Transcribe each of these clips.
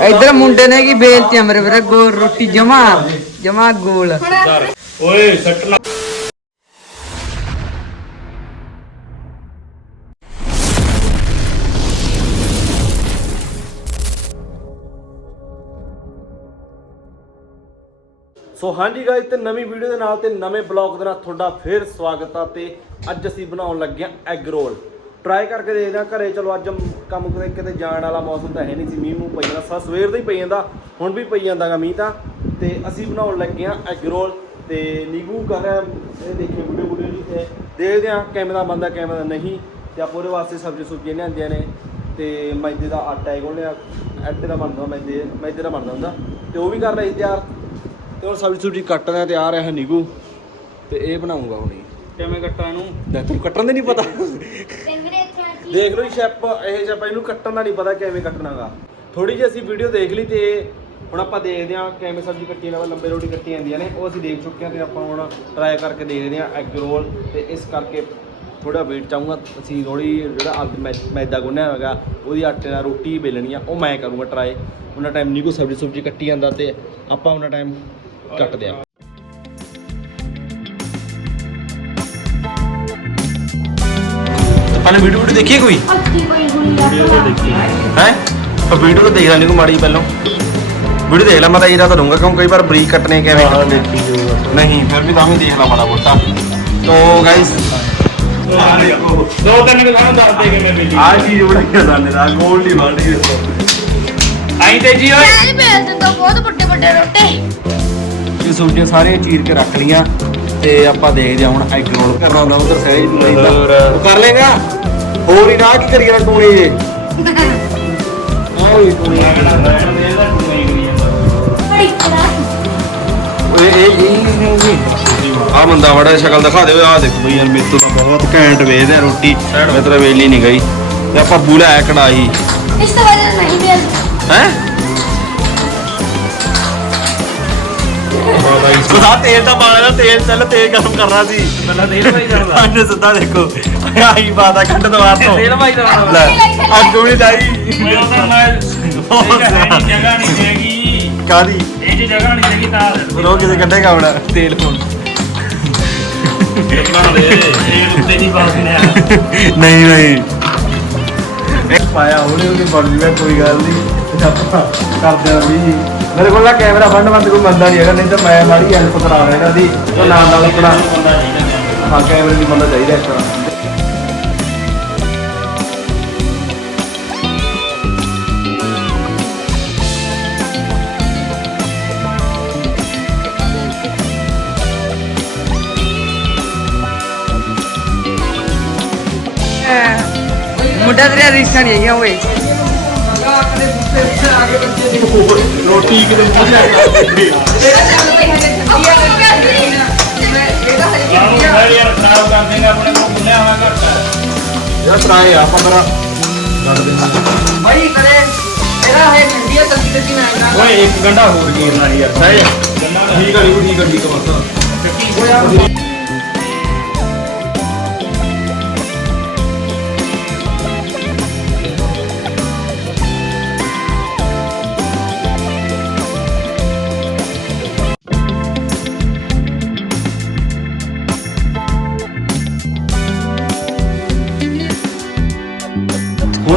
ਇਧਰ ਮੁੰਡੇ ਨੇ ਕੀ ਬੇਲਤੀ ਆ ਮੇਰੇ ਵੀਰੇ ਗੋਲ ਰੋਟੀ ਜਮਾ ਜਮਾ ਗੋਲ। ਓਏ ਸੱਟ ਨਾ ਸੋ ਹਾਂਜੀ ਗਾਇਸ ਤੇ ਨਵੀਂ ਵੀਡੀਓ ਦੇ ਨਾਲ ਤੇ ਨਵੇਂ ਬਲੌਗ ਦੇ ਨਾਲ ਤੁਹਾਡਾ ਫੇਰ ਸਵਾਗਤ ਆ ਤੇ ਅੱਜ ਅਸੀਂ ਬਣਾਉਣ ਲੱਗੇ ਆ ਐਗ ਰੋਲ। ਟਰਾਈ ਕਰਕੇ ਦੇਖਦੇ ਆ ਘਰੇ ਚਲੋ ਅੱਜ ਕੰਮ ਕਿਤੇ ਕਿਤੇ ਜਾਣ ਵਾਲਾ ਮੌਸਮ ਤਾਂ ਹੈ ਨਹੀਂ ਸੀ ਮੀਂਹ ਮੂੰਹ ਪਈ ਜਾਂਦਾ ਸਾ ਸਵੇਰ ਦਾ ਹੀ ਪਈ ਜਾਂਦਾ ਹੁਣ ਵੀ ਪਈ ਜਾਂਦਾਗਾ ਮੀਂਹ ਤਾਂ। ਤੇ ਅਸੀਂ ਬਣਾਉਣ ਲੱਗੇ ਆ ਐਗ ਰੋਲ ਤੇ ਨੀਗੂ ਕਰ ਰਿਹਾ ਇਹ ਦੇਖਿਓ ਵੀਡੀਓ ਵੀਡੀਓ ਜੀ ਤੇ ਦੇਖਦੇ ਆ ਕਿਵੇਂ ਦਾ ਬੰਦਾ ਕਿਵੇਂ ਦਾ ਨਹੀਂ ਤੇ ਆਪਾਂ ਉਹਦੇ ਵਾਸਤੇ ਸਬਜ਼ੀ ਸੁਬਜ਼ੀਆਂ ਲਿਆਂਦੀਆਂ ਨੇ ਤੇ ਮੈਦੇ ਦਾ ਆਟਾ ਹੈ ਕੋਲ ਆਟੇ ਦਾ ਬਣਦਾ ਮੈਦੇ ਮੈਦੇ ਦਾ ਬਣਦਾ ਹੁੰਦਾ ਤੇ ਉਹ ਵੀ ਕਰ ਰਹੀ ਤਿਆਰ। ਤੇ ਹੁਣ ਸਬਜ਼ੀ ਸੁਬਜ਼ੀ ਕੱਟਦਾ ਤੇ ਆ ਰਿਹਾ ਹੈ ਨੀਗੂ ਤੇ ਇਹ ਬਣਾਉਂਗਾ ਹੁਣੀ। ਕਿਵੇਂ ਕੱਟਾਂ ਇਹਨੂੰ? ਤੈਨੂੰ ਕੱਟਣ ਦੇ ਨਹੀਂ ਪਤਾ। ਦੇਖ ਲਓ ਜੀ ਸ਼ੈਪ, ਇਹ ਸ਼ੈਪ ਇਹਨੂੰ ਕੱਟਣ ਦਾ ਨਹੀਂ ਪਤਾ ਕਿਵੇਂ ਕੱਟਣਾਗਾ। ਥੋੜੀ ਜਿਹੀ ਅਸੀਂ ਵੀਡੀਓ ਦੇਖ ਲਈ ਤੇ ਹੁਣ ਆਪਾਂ ਦੇਖਦੇ ਹਾਂ ਕਿਵੇਂ ਸਬਜ਼ੀ ਕੱਟੀ ਨਾਲ ਲੰਬੇ ਰੋਟੀ ਕੱਟੀ ਜਾਂਦੀਆਂ ਨੇ। ਉਹ ਅਸੀਂ ਦੇਖ ਚੁੱਕੇ ਹਾਂ ਤੇ ਆਪਾਂ ਹੁਣ ਟਰਾਈ ਕਰਕੇ ਦੇਖਦੇ ਹਾਂ ਐਗ ਰੋਲ ਤੇ ਇਸ ਕਰਕੇ ਥੋੜਾ ਵੇਟ ਚਾਹੂੰਗਾ ਅਸੀਂ ਥੋੜੀ ਜਿਹੜਾ ਅੱਜ ਮੈ- ਮੈਦਾ ਗੁੰਨਿਆ ਹੈਗਾ ਉਹਦੀ ਆਟੇ ਨਾਲ ਰੋਟੀ ਬੇਲਣੀ ਆ, ਉਹ ਮੈਂ ਕਰੂੰਗਾ ਟਰਾਈ ਉਹਨਾਂ ਟਾਈਮ ਨਹੀਂ ਕੋਈ ਸਬਜ਼ੀ ਸੁਬਜ਼ੀ ਕੱਟੀ ਜਾਂਦਾ ਤੇ ਆਪਾਂ ਉਹਨਾਂ ਟਾਈਮ ਕੱਟਦੇ ਆ ਪਹਿਲਾਂ ਵੀਡੀਓ ਵੀਡੀਓ ਦੇਖੀਏ ਕੋਈ? ਹੋਈ ਆ। ਹੈ। ਪਰ ਵੀਡੀਓ ਤਾਂ ਦੇਖ ਲੈਣੀ ਕੋ ਮਾੜੀ ਪਹਿਲਾਂ। ਵੀਡੀਓ ਦੇਖ ਲੈ ਮੈਂ ਤਾਂ ਇਹ ਰਾਤ ਦੂੰਗਾ ਕਿਉਂ? ਕਈ ਵਾਰ ਬਰੀਕ ਕੱਟਨੇ ਕਿਵੇਂ? ਨਹੀਂ ਫਿਰ ਵੀ ਤਾਂ ਵੀ ਦੇਖ ਲਾ ਮਾੜਾ ਮੋਟਾ। ਤੋ ਗਾਇਸ ਦੋ ਤਿੰਨ ਕਿਸਾਨ ਦੱਸ ਦੇ ਕਿਵੇਂ ਮਿਲੀ। ਆ ਚੀਜ਼ ਬਣਾਈ ਜਾਂਦੇ ਦਾ ਗੋਲਡ ਹੀ ਬਣ ਆਈ ਤੇ ਜੀ ਓਏ। ਮੈਂ ਭੇਜ ਦਿੰਦਾ ਬਹੁਤ ਵੱਡੇ ਵੱਡੇ ਰੋਟੇ। ਇਹ ਸਬਜ਼ੀਆਂ ਸਾਰੀਆਂ ਚੀਰ ਕੇ ਰੱਖ ਲੀਆਂ ਤੇ ਆਪਾਂ ਦੇਖਦੇ ਹਾਂ ਹੁਣ ਐਗ ਰੋਲ ਕਰਨਾ ਹੁੰਦਾ ਉਧਰ। ਉਹ ਕਰ ਲੇਗਾ ਹੋਰ ਹੀ ਨਾ ਕੀ ਕਰੀ ਜਾਣਾ ਟੂਣੇ ਜੇ ਓਏ ਇਹ ਇਹ ਆ ਬੰਦਾ ਬੜਾ ਸ਼ਕਲ ਦਿਖਾ ਦੇ ਓਏ ਆ ਦੇਖ। ਬਈ ਯਾਰ ਮੇਰੇ ਤੋਂ ਤਾਂ ਬਹੁਤ ਘੈਂਟ ਵੇਦ ਹੈ ਰੋਟੀ। ਮੈਂ ਤੇਰਾ ਵੇਲੀ ਨਹੀਂ ਗਈ। ਤੇ ਆਪਾਂ ਬੂਲਾ ਹੈ ਕੜਾਈ ਇਸ ਤੋਂ ਬਾਅਦ ਨਹੀਂ ਭੇਜ ਹੈ? ਬਤਾ ਤੇਲ ਤਾਂ ਪਾਣਾ ਤੇਲ ਚੱਲ ਤੇਲ ਗਰਮ ਕਰਨਾ ਸੀ। ਪਹਿਲਾਂ ਤੇਲ ਭਾਈ ਜਾਂਦਾ ਅੰਨੇ ਸਿੱਧਾ ਦੇਖੋ ਆਹੀ ਬਾਤਾ ਕੱਢ ਦਵਾਰ ਤੋਂ ਤੇਲ ਭਾਈ ਜਾਂਦਾ ਲੈ ਅੱਗ ਵੀ ਲਾਈ ਮੈਂ ਉਹਦਾ ਮੈਂ ਜਗ੍ਹਾ ਨਹੀਂ ਦੇਗੀ ਕਾਦੀ ਇਹ ਜੀ ਜਗ੍ਹਾ ਨਹੀਂ ਦੇਗੀ ਤਾਂ। ਰੋ ਕਿਤੇ ਕੱਢੇਗਾ ਹੁਣ ਤੇਲ ਹੁਣ ਬਣਾ ਨਹੀਂ ਨਹੀਂ ਪਾਇਆ ਜੂਗਾ ਕੋਈ ਗੱਲ ਨਹੀਂ। ਤੇ ਆਪਾਂ ਕਰਦੇ ਆਂ ਵੀ ਮੇਰੇ ਕੋਲ ਨਾ ਕੈਮਰਾ ਬੰਦ ਬੰਦ ਕੋਈ ਬੰਦਾ ਨਹੀਂ ਹੈਗਾ ਨਹੀਂ ਤਾਂ ਮੈਂ ਮਾੜੀ ਹੈਲਪ ਕਰਾ ਰਿਹਾ ਇਹਨਾਂ ਦੀ ਉਹ ਨਾਲ ਨਾਲ ਆਪਣਾ ਬੰਦਾ ਚਾਹੀਦਾ ਹਾਂ ਕੈਮਰੇ ਦੀ ਬੰਦਾ ਚਾਹੀਦਾ ਇਸ ਤਰ੍ਹਾਂ ਮੁੰਡਾ ਤੇਰਾ ਰਿਸ਼ਤਾ ਨਹੀਂ ਹੈਗਾ ਓਏ ਰੋਟੀ ਕਿਤੇ ਮੂੰਹ ਜਾ ਲਾਉਂ ਫਿਰ ਯਾਰ ਖਰਾਬ ਕਰ ਦੇਗਾ ਆਪਣੇ ਕੋਲ ਮੁੰਨੇ ਆਵਾ ਘੱਟ ਯਾਰ। ਟਰਾਈ ਆ। 15 ਕੱਢ ਦੇ ਭਾਈ ਕਰੇ ਇਹਦਾ ਹੈ ਠੰਡੀਆ ਤੱਕੀ ਤੱਕੀ ਨਾ ਆਏਗਾ ਓਏ ਇੱਕ ਗੰਡਾ ਹੋਰ ਗੇਰਨਾ ਯਾਰ ਸਹੀ ਠੀਕ ਆ ਜੀ ਠੀਕ ਆ ਠੀਕ ਆ ਬਸ।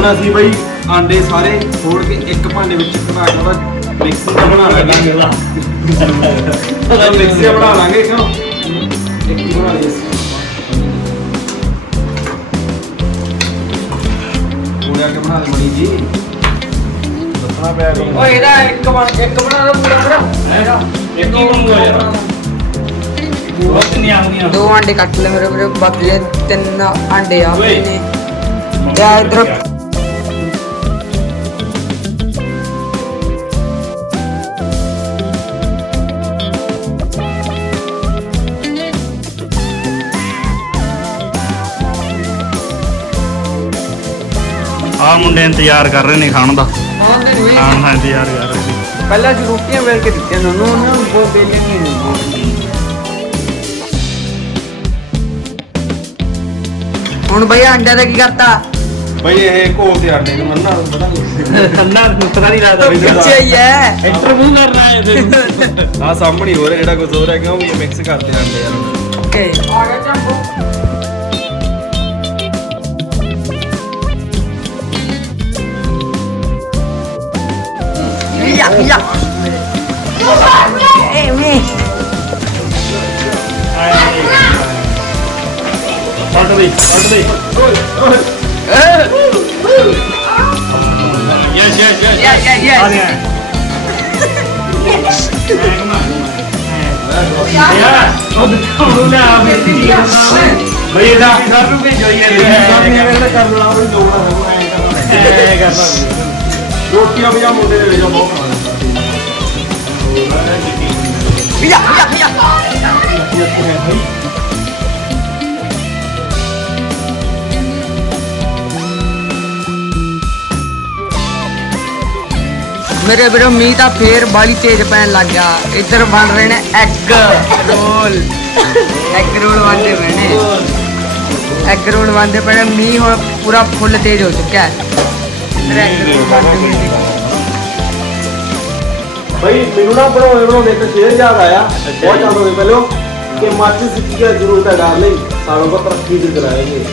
ਹੁਣ ਅਸੀਂ ਬਈ ਆਂਡੇ ਸਾਰੇ ਫੋੜ ਕੇ ਇੱਕ ਭਾਂਡੇ ਵਿੱਚ ਘਟਾ ਕੇ ਉਹਦਾ ਮਿਕਸੀ ਦਾ ਬਣਾ ਲਾਂਗੇ। ਉਹਦਾ ਮਿਕਸੀ ਬਣਾ ਲਾਂਗੇ ਕਿਉਂ ਇੱਕ ਹੀ ਬਣਾ ਲਈ ਪੂਰਾ ਕੇ ਬਣਾ ਦੇ ਮਣੀ ਜੀ। ਦੱਸਣਾ ਪਿਆ ਕਰੂੰ ਓਏ ਇਹਦਾ ਇੱਕ ਬਣ ਇੱਕ ਬਣਾ ਦੋ ਪੂਰਾ ਪੂਰਾ। ਇਹਦਾ ਇੱਕ ਹੀ ਬਣੂਗਾ ਯਾਰ। ਬਹੁਤ ਨਹੀਂ ਆਉਂਦੀਆਂ? ਦੋ ਆਂਡੇ ਕੱਟ ਲੈ ਮੇਰੇ ਵੀਰੇ ਬਾਕੀ ਤਿੰਨ ਆਂਡੇ ਆ। ਨੇ ਯਾ ਇਧਰ ਆ ਮੁੰਡੇ ਇੰਤਜ਼ਾਰ ਕਰ ਰਹੇ ਨੇ ਖਾਣ ਦਾ। ਖਾਣ ਦਾ ਇੰਤਜ਼ਾਰ ਕਰ ਰਹੇ ਨੇ। ਪਹਿਲਾਂ ਜੀ ਰੋਟੀਆਂ ਵੇਲ ਕੇ ਦਿੱਤੀਆਂ ਨੂੰ ਉਹਨਾਂ ਨੂੰ ਬਹੁਤ ਵੇਲੇ ਨਹੀਂ ਹੁੰਦੀ ਹੁਣ ਭਈਆ ਅੰਡਾ ਦਾ ਕੀ ਕਰਤਾ? ਬਈ ਇਹ ਕੋਲ ਤੇ ਆਂਡੇ ਨੂੰ ਮੰਨਣਾ ਪਤਾ ਠੰਡਾ ਪਤਾ ਨਹੀਂ ਲੱਗਦਾ ਵੀ ਪਿੱਛੇ ਹੀ ਹੈ। ਇੰਟਰਵਿਊ ਕਰਨਾ ਹੈ ਤੇ ਆ ਸਾਹਮਣੇ ਹੀ ਰਿਹਾ ਜਿਹੜਾ ਕੁਝ ਹੋ ਰਿਹਾ ਕਿਉਂ ਵੀ ਇਹ ਮਿਕਸ ਕਰਦੇ ਆਂਡੇ ਯਾਰ ਓਕੇ। ਆ ਗਿਆ ਚਾਂਪੋ। ਪਲਟ ਦੇ ਪਲਟ ਦੇ ਯਸ ਯਸ ਯਸ ਯਾ ਯਾ ਯਾ ਆ ਗਿਆ ਯਾਰ ਉਹ ਦੇਖੋ ਨਾ ਬਈ ਇਹਦਾ ਸਰ ਨੂੰ ਭੇਜੋ ਯਾਰ ਕਰ ਲਾ ਬਈ ਦੋੜਾ ਐ ਕਰਨਾ ਰੋਟੀਆਂ ਵੀ ਆ ਮੁੰਡੇ ਮੇਰੇ ਵੀਰੋ ਮੀਂਹ ਤਾਂ ਫੇਰ ਬਾਲੀ ਤੇਜ਼ ਪੈਣ ਲੱਗ ਗਿਆ। ਇੱਧਰ ਬਣ ਰਹੇ ਨੇ ਐਗ ਰੋਲ ਐਗ ਰੋਲ ਬਣਦੇ ਪਏ ਨੇ। ਐਗ ਰੋਲ ਬਣਦੇ ਪਏ ਨੇ। ਮੀਂਹ ਹੁਣ ਪੂਰਾ ਫੁੱਲ ਤੇਜ਼ ਹੋ ਚੁੱਕਿਆ ਹੈ। ਇੱਧਰ ਐਗ ਰੋਲ ਬਣਦੇ ਪਏ ਨੇ। ਭਾਈ ਮੈਨੂੰ ਨਾ ਬਣਾਉਣੇ ਬਣਾਉਣੇ ਤੇ ਸ਼ੇਰ ਯਾਦ ਆਇਆ। ਬਹੁਤ ਚੰਦ ਹੋਵੇ ਪਹਿਲੋ ਕਿ ਮਾਚਿਸ ਕੀ ਜ਼ਰੂਰਤ ਹੈ ਡਾਰਲਿੰਗ ਸਾਲੋਂ ਕੋ ਤਰੱਕੀ ਦੇ ਕਰਾਏਗੇ।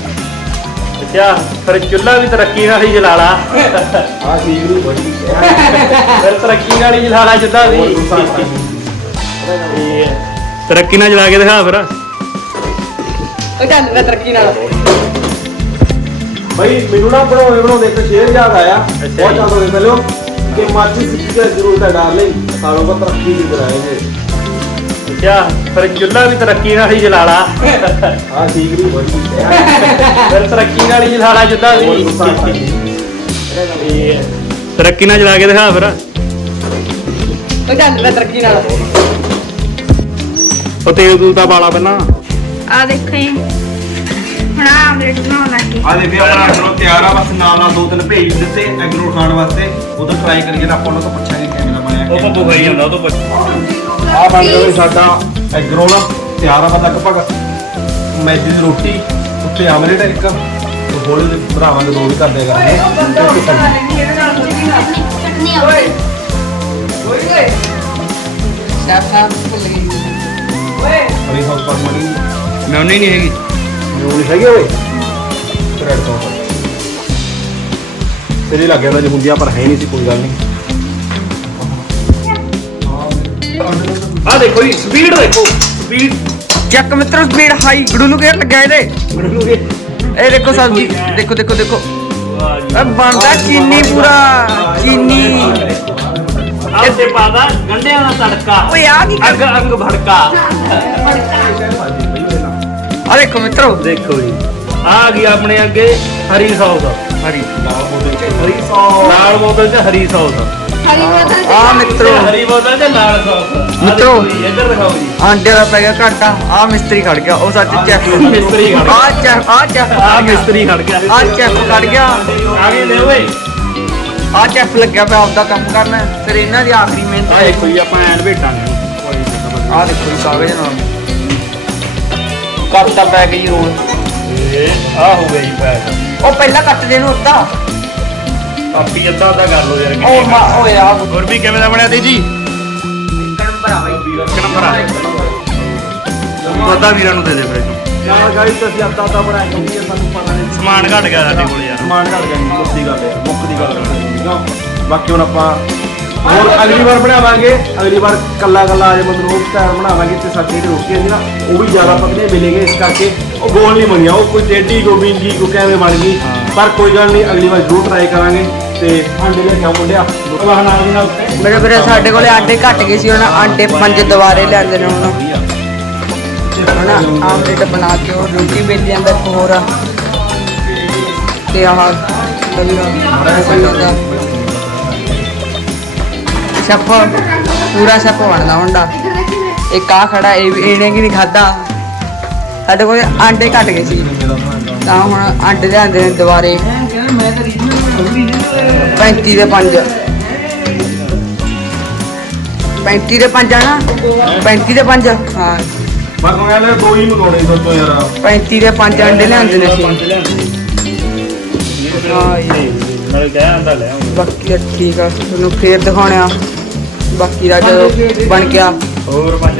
ਅੱਛਾ ਫਿਰ ਚੁੱਲ੍ਹਾ ਵੀ ਤਰੱਕੀ ਨਾਲ ਹੀ ਜਲਾ ਲਾ। ਆ ਚੀਜ਼ ਨੂੰ ਬੜੀ ਫਿਰ ਤਰੱਕੀ ਨਾਲ ਹੀ ਜਲਾ ਲਾ ਜਿੱਦਾਂ ਵੀ ਤਰੱਕੀ ਨਾਲ ਜਲਾ ਕੇ ਦਿਖਾ ਫਿਰ। ਉਹ ਚੱਲ ਮੈਂ ਤਰੱਕੀ ਨਾਲ। ਭਾਈ ਮੈਨੂੰ ਨਾ ਬਣਾਉਣੇ ਬਣਾਉਂਦੇ ਇੱਕ ਸ਼ੇਰ ਯਾਦ ਆਇਆ। ਬਹੁਤ ਜੀ। ਹੋਏ ਪਹਿਲੋ ਕਿ ਮਾਚੀ ਸਿੱਖੀ ਦਾ ਜ਼ਰੂਰ ਹੈ ਡਾਰਲਿੰਗ ਸਾਲੋਂ ਬਾਅਦ ਤਰੱਕੀ ਦੀ ਬਣਾਏ ਜੇ ਅੱਛਾ ਫਿਰ ਚੁੱਲਾ ਵੀ ਤਰੱਕੀ ਨਾਲ ਹੀ ਜਲਾ ਲਾ। ਹਾਂ ਠੀਕ ਨਹੀਂ ਬੜੀ ਫਿਰ ਤਰੱਕੀ ਨਾਲ ਹੀ ਜਲਾ ਲਾ ਜੁੱਲਾ ਵੀ। ਇਹ ਤਰੱਕੀ ਨਾਲ ਜਲਾ ਕੇ ਦਿਖਾ ਫਿਰ। ਉਹ ਚੱਲ ਲੈ ਤਰੱਕੀ ਨਾਲ। ਉਹ ਤੇਲ ਤੂਲ ਤਾਂ ਬਾਲਾ ਪਹਿਲਾਂ। ਆ ਦੇਖੇ ਹੁਣ ਆ ਆਮਲੇਟ ਬਣਾਉਣ ਲੱਗੇ ਆ ਦੇਖੇ ਆਪਣਾ ਅੰਦਰੋਂ ਤਿਆਰ ਆ ਬਸ ਨਾਲ ਨਾਲ ਦੋ ਤਿੰਨ ਭੇਜ ਦਿੱਤੇ ਐਗ ਰੋਲ ਖਾਣ ਵਾਸਤੇ। ਉਹ ਤਾਂ ਫਰਾਈ ਕਰੀਏ ਤਾਂ ਆਪਾਂ ਉਹਨਾਂ ਤੋਂ ਪੁੱਛਾਂਗੇ ਕਿਵੇਂ ਦਾ ਬਣਿਆ ਉਹ ਪੱਪੂ ਖਾਈ ਜਾਂਦਾ ਉਹ ਤੋਂ ਪੁੱਛ। ਆ ਬਣ ਗਿਆ ਬਈ ਸਾਡਾ ਐਗਰੋਲ ਤਿਆਰ ਆ ਵਾ ਲਗਭਗ ਮੈਦੀ ਦੀ ਰੋਟੀ ਉੱਤੇ ਆਮਲੇਟ ਇੱਕ। ਤੇ ਹੌਲੀ ਦੇ ਬਣਾਵਾਂਗੇ ਦੋ ਵੀ ਕਰਦੇ ਕਰਾਂਗੇ ਤੇ ਸਬਜ਼ੀ। ਚਟਨੀ। ਆ ਸ਼ਾਫ ਸ਼ਾਫ ਭੁੱਲ ਗਈ ਪਰ ਮੜੀ। ਮੈਂ ਉਹਨੇ ਨਹੀਂ ਹੈਗੀ। ਮਿਊਨੀ ਹੈਗੀ ਓਏ। ਰੈਡ ਸੌਸ ਤੇਰੇ ਲੱਗ ਜਾਂਦਾ ਜੇ ਹੁੰਦੀਆਂ ਪਰ ਹੈ ਨਹੀਂ ਸੀ ਕੋਈ ਗੱਲ ਨਹੀਂ। ਆ ਦੇਖੋ ਜੀ ਸਪੀਡ ਦੇਖੋ। ਸਪੀਡ ਚੱਕ ਮਿੱਤਰੋ ਸਪੀਡ ਹਾਈ ਗੜੂ ਨੂੰ ਗੇਰ ਲੱਗਿਆ ਇਹਦੇ ਇਹ ਦੇਖੋ ਸਬਜ਼ੀ ਦੇਖੋ ਦੇਖੋ ਦੇਖੋ। ਇਹ ਬਣਦਾ ਚੀਨੀ ਪੂਰਾ ਚੀਨੀ। ਇੱਥੇ ਪਾਦਾ ਗੰਡਿਆਂ ਦਾ ਤੜਕਾ। ਓਏ ਆ ਕੀ ਅੱਗ ਅੰਗ ਭੜਕਾ। ਆ ਦੇਖੋ ਮਿੱਤਰੋ। ਦੇਖੋ ਜੀ। ਆ ਗਈ ਆਪਣੇ ਅੱਗੇ ਹਰੀ ਸੌਸ। ਹਰੀ। ਹਰੀ ਸੌਸ। ਲਾਲ ਬੋਤਲ 'ਚ ਹਰੀ ਸੌਸ। ਹਰੀ ਬੋਤਲ ਆ ਮਿੱਤਰੋ। ਹਰੀ ਬੋਤਲ 'ਚ ਲਾਲ ਸੌਸ ਮਿੱਤਰੋ। ਇੱਧਰ ਦਿਖਾਓ ਜੀ। ਆਂਡੇ ਦਾ ਪੈ ਗਿਆ ਘਾਟਾ। ਆ ਮਿਸਤਰੀ ਖੜ ਗਿਆ। ਉਹ ਸੱਚ ਚੈਫ ਮਿਸਤਰੀ ਖੜ ਗਿਆ। ਆ ਚੈਫ ਆ ਚੈਫ ਆ ਮਿਸਤਰੀ ਖੜ ਗਿਆ। ਆ ਚੈਫ ਖੜ ਗਿਆ। ਆ ਗਏ ਨੇ ਓਏ। ਆ ਚੈਫ ਲੱਗਿਆ ਪਿਆ ਆਪਦਾ ਕੰਮ ਕਰਨਾ। ਫਿਰ ਇਹਨਾਂ ਦੀ ਆਖਰੀ ਮਿਹਨਤ ਆ ਦੇਖੋ ਜੀ ਆਪਾਂ ਐਨ ਭੇਟਾਂਗੇ ਆ ਦੇਖੋ ਜੀ ਕਾਗਜ਼ ਨਾਲ। ਕੱਟਾ ਪੈ ਗਈ ਰੋਲ ਇਹ ਆ ਹੋ ਜੀ ਪੈਕ ਉਹ ਪਹਿਲਾਂ ਕੱਟ ਦੇ ਨੂੰ ਅੱਧਾ ਕਾਪੀ ਅੱਧਾ ਅੱਧਾ ਕਰ ਲਓ ਯਾਰ ਉਹ ਮਾ ਓਏ ਆ ਹੋਰ ਵੀ ਕਿਵੇਂ ਦਾ ਬਣਿਆ ਤੇ ਜੀ? ਨੰਬਰ ਆ ਬਈ। ਇੱਕ ਨੰਬਰ ਆ ਦਾਦਾ ਵੀਰਾਂ ਨੂੰ ਦੇ ਦੇ ਫਿਰ। ਇਹਨੂੰ। ਯਾਰ ਗਾਈਸ ਤੁਸੀਂ ਅੱਧਾ ਅੱਧਾ ਬਣਾਇਆ ਕਿਉਂਕਿ ਇਹ ਸਾਨੂੰ ਪਤਾ ਨਹੀਂ ਸਮਾਨ ਘਟ ਗਿਆ ਸਾਡੇ ਕੋਲ ਯਾਰ। ਸਮਾਨ ਘਟ ਗਿਆ ਮੁੱਕ ਦੀ ਗੱਲ ਹੈ ਮੁੱਕ ਦੀ ਗੱਲ ਠੀਕ ਆ? ਬਾਕੀ ਹੁਣ ਆਪਾਂ ਹੋਰ ਅਗਲੀ ਵਾਰ ਬਣਾਵਾਂਗੇ ਅਗਲੀ ਵਾਰ ਕੱਲਾ ਕੱਲਾ ਅਜੇ ਮਤਲਬ ਉਹ ਸਟਾਈਲ ਬਣਾਵਾਂਗੇ ਤੇ ਸਾਡੀ ਜਿਹੜੀ ਰੋਟੀ ਹੈ ਨਾ ਉਹ ਵੀ ਜ਼ਿਆਦਾ ਪਤਲੀ ਮਿਲੇਗੀ ਇਸ ਕਰਕੇ ਉਹ ਗੋਲ ਨਹੀਂ ਬਣੀਆਂ ਉਹ ਕੋਈ ਟੇਢੀ ਕੋਈ ਵਿੰਗੀ ਕੋਈ ਕਿਵੇਂ ਬਣ ਗਈ। ਪਰ ਕੋਈ ਗੱਲ ਨਹੀਂ, ਅਗਲੀ ਵਾਰ ਜ਼ਰੂਰ ਟਰਾਈ ਕਰਾਂਗੇ ਤੇ ਆਂਡੇ ਲੈ ਕੇ ਆਉਂ ਮੁੰਡਿਆ। ਵਾਹ ਨਾਲ ਦੀ ਨਾਲ। ਉੱਤੇ ਮੇਰੇ ਵੀਰੇ ਸਾਡੇ ਕੋਲੇ ਆਂਡੇ ਘੱਟ ਗਏ ਸੀ ਉਹਨਾਂ ਆਂਡੇ ਪੰਜ ਦੁਬਾਰੇ ਲਿਆਂਦੇ ਨੇ ਹੁਣ। ਹਨਾ ਆਮਲੇਟ ਬਣਾ ਕੇ ਉਹ ਰੋਟੀ ਵੇਲ ਜਾਂਦਾ ਇੱਕ ਹੋਰ। ਆ। ਤੇ ਆਹ ਸ਼ੱਪ ਪੂਰਾ ਸ਼ੱਪ ਬਣਦਾ ਹੁੰਦਾ ਇੱਕ ਆ ਖੜਾ, ਇਹ ਵੀ, ਇਹਨੇ ਕੀ ਨਹੀਂ ਖਾਦਾ ਸਾਡੇ ਕੋਲ ਆਂਡੇ ਘੱਟ ਗਏ ਸੀ। ਤਾਂ ਹੁਣ ਆਂਡੇ ਲਿਆਂਦੇ ਨੇ ਦੁਬਾਰੇ। 35 ਦੇ 5 35 ਦੇ 5 ਆ ਨਾ? 35 ਦੇ 5 ਹਾਂ। ਮੈਂ ਕਹਿੰਦਾ ਦੋ ਹੀ ਮੰਗਾਉਣੇ ਸੋਚੋ ਯਾਰ। 35 ਦੇ 5 ਅੰਡੇ ਲਿਆਂਦੇ ਨੇ ਨਾਲੇ ਲੈ ਬਾਕੀ ਠੀਕ ਆ ਤੁਹਾਨੂੰ ਫੇਰ ਦਿਖਾਉਣਿਆ ਬਾਕੀ ਦਾ ਜਦੋਂ ਬਣ ਗਿਆ। ਹੋਰ ਪੰਜ।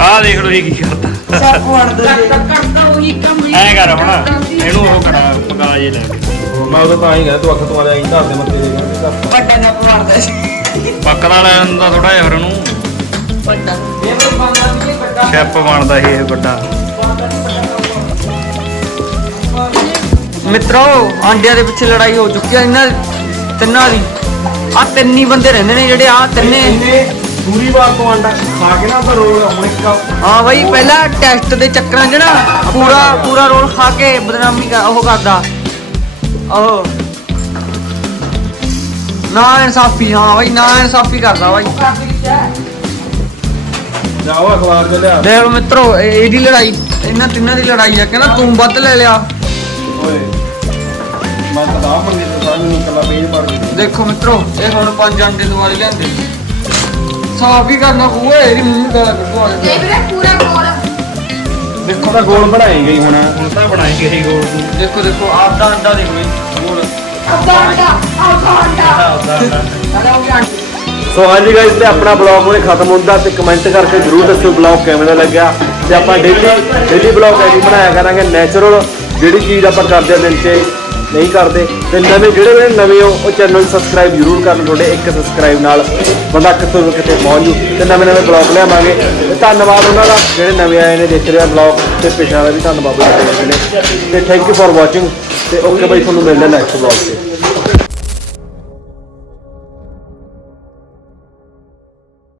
ਆਹ ਦੇਖ ਲਓ ਇਹ ਕੀ ਕਰਦਾ ਸਭ ਵੜ ਦੋ ਕਰਦਾ ਉਹੀ ਕੰਮ ਐ ਕਰ ਹੁਣ ਇਹਨੂੰ ਉਹ ਕਰਾ ਪਕਾ ਜੇ ਲੈ ਕੇ। ਮੈਂ ਉਦੋਂ ਤਾਂ ਹੀ ਗਿਆ ਤੂੰ ਅੱਖ ਤੋਂ ਆ ਜਾਈਂ ਘਰ ਦੇ ਮੱਥੇ ਦੇ ਕੇ ਘਰ ਵੱਡਾ ਨਾ ਪਵਾੜਦਾ ਸੀ। ਪੱਕਦਾ ਲੈ ਜਾਂਦਾ ਥੋੜਾ ਜਿਹਾ ਫਿਰ ਉਹਨੂੰ। ਵੱਡਾ। ਇਹ ਵੀ ਬੰਦਾ ਵੀ ਵੱਡਾ। ਸ਼ੈਪ ਬਣਦਾ ਸੀ ਇਹ ਵੱਡਾ। ਮਿੱਤਰੋ ਆਂਡਿਆਂ ਦੇ ਪਿੱਛੇ ਲੜਾਈ ਹੋ ਚੁੱਕੀ ਆ ਇਹਨਾਂ ਤਿੰਨਾਂ ਦੀ। ਆ ਤਿੰਨ ਹੀ ਬੰਦੇ ਰਹਿੰਦੇ ਨੇ ਜਿਹੜੇ ਆ ਤਿੰਨੇ ਇੰਨੇ ਦੂਰੀ ਵਾਰ ਤੋਂ ਆਂਡਾ ਖਾ ਕੇ ਨਾ ਤਾਂ ਰੋਲ ਹੁਣ ਇੱਕ ਹਾਂ ਬਈ ਪਹਿਲਾਂ ਟੈਸਟ ਦੇ ਚੱਕਰਾਂ 'ਚ ਨਾ ਪੂਰਾ ਪੂਰਾ ਰੋਲ ਖਾ ਕੇ ਬਦਨਾਮੀ ਕਰ ਉਹ ਕਰਦਾ। ਉਹ ਨਾ ਇਨਸਾਫੀ ਹਾਂ ਬਈ ਨਾ ਇਨਸਾਫੀ ਕਰਦਾ ਬਈ। ਜਾਓ ਅਖਬਾਰ ਤੇ ਲਿਆ। ਦੇਖ ਮਿੱਤਰੋ ਇਹ- ਇਹਦੀ ਲੜਾਈ ਇਹਨਾਂ ਤਿੰਨਾਂ ਦੀ ਲੜਾਈ ਆ ਕਹਿੰਦਾ ਤੂੰ ਵੱਧ ਲੈ ਲਿਆ। ਓਏ ਮੈਂ ਤਾਂ ਆਪ ਮੰਗੇ ਤੇ ਸਾਰਾ ਨੂੰ ਕੱਲਾ ਪੇਜ ਪੜ ਦੇ ਦੇਖੋ ਮਿੱਤਰੋ ਇਹ ਹੁਣ ਪੰਜ ਅੰਡੇ ਦੁਆਰੇ ਲਿਆਂਦੇ। ਸਾਫ਼ ਹੀ ਕਰਨਾ ਪਊਗਾ ਇਹਦੀ ਮੂੰਹ ਗਾਲਾ ਕੱਢੋ ਆ ਇਹ ਵੀਰੇ ਪੂਰਾ ਗੋਲ। ਦੇਖੋ ਤਾਂ ਗੋਲ ਬਣਾਏ ਗਈ ਹੁਣ ਹੁਣ ਤਾਂ ਬਣਾਏਗੇ ਇਹ ਗੋਲ। ਦੇਖੋ ਦੇਖੋ ਆਪਦਾ ਅੰਡਾ ਦੇਖੋ ਬਈ ਹੋਰ ਅੱਧਾ ਅੰਡਾ ਅੱਧਾ ਅੰਡਾ। ਉਹਦਾ ਸਾਡਾ ਹੋ ਗਿਆ ਅੰਡਾ। ਸੋ ਹਾਂਜੀ ਗਾਇਸ ਤੇ ਆਪਣਾ ਬਲੌਗ ਹੁਣੇ ਖਤਮ ਹੁੰਦਾ ਤੇ ਕਮੈਂਟ ਕਰਕੇ ਜਰੂਰ ਦੱਸਿਓ ਬਲੌਗ ਕਿਵੇਂ ਦਾ ਲੱਗਿਆ। ਤੇ ਆਪਾਂ ਡੇਲੀ ਡੇਲੀ ਬਲੌਗ ਐਡੀ ਬਣਾਇਆ ਕਰਾਂਗੇ ਨੈਚੁਰਲ ਜਿਹੜੀ ਚੀਜ਼ ਆਪਾਂ ਕਰਦੇ ਆ ਦਿਨ 'ਚ। ਨਹੀਂ ਕਰਦੇ, ਤੇ ਨਵੇਂ ਜਿਹੜੇ ਵੀ ਨਵੇਂ ਹੋ, ਉਹ ਚੈਨਲ ਨੂੰ ਸਬਸਕ੍ਰਾਈਬ ਜਰੂਰ ਕਰਨ ਤੁਹਾਡੇ ਇੱਕ ਸਬਸਕ੍ਰਾਈਬ ਨਾਲ। ਬੰਦਾ ਕਿੱਥੋਂ ਕਿਤੇ ਪਹੁੰਚ ਜੂ, ਤੇ ਨਵੇਂ ਨਵੇਂ ਬਲੌਗ ਲਿਆਵਾਂਗੇ। ਤੇ ਧੰਨਵਾਦ ਉਹਨਾਂ ਦਾ, ਜਿਹੜੇ ਨਵੇਂ ਆਏ ਨੇ ਦੇਖ ਰਿਹਾ ਬਲੌਗ ਤੇ ਪਿਛਲਾ ਦਾ ਵੀ ਧੰਨਵਾਦ ਉਹਨਾਂ ਨੇ। ਤੇ ਥੈਂਕ ਯੂ ਫॉर ਵਾਚਿੰਗ ਤੇ ਓਕੇ ਬਾਈ, ਤੁਹਾਨੂੰ ਮਿਲਦੇ ਨੈਕਸਟ ਬਲੌਗ ਤੇ।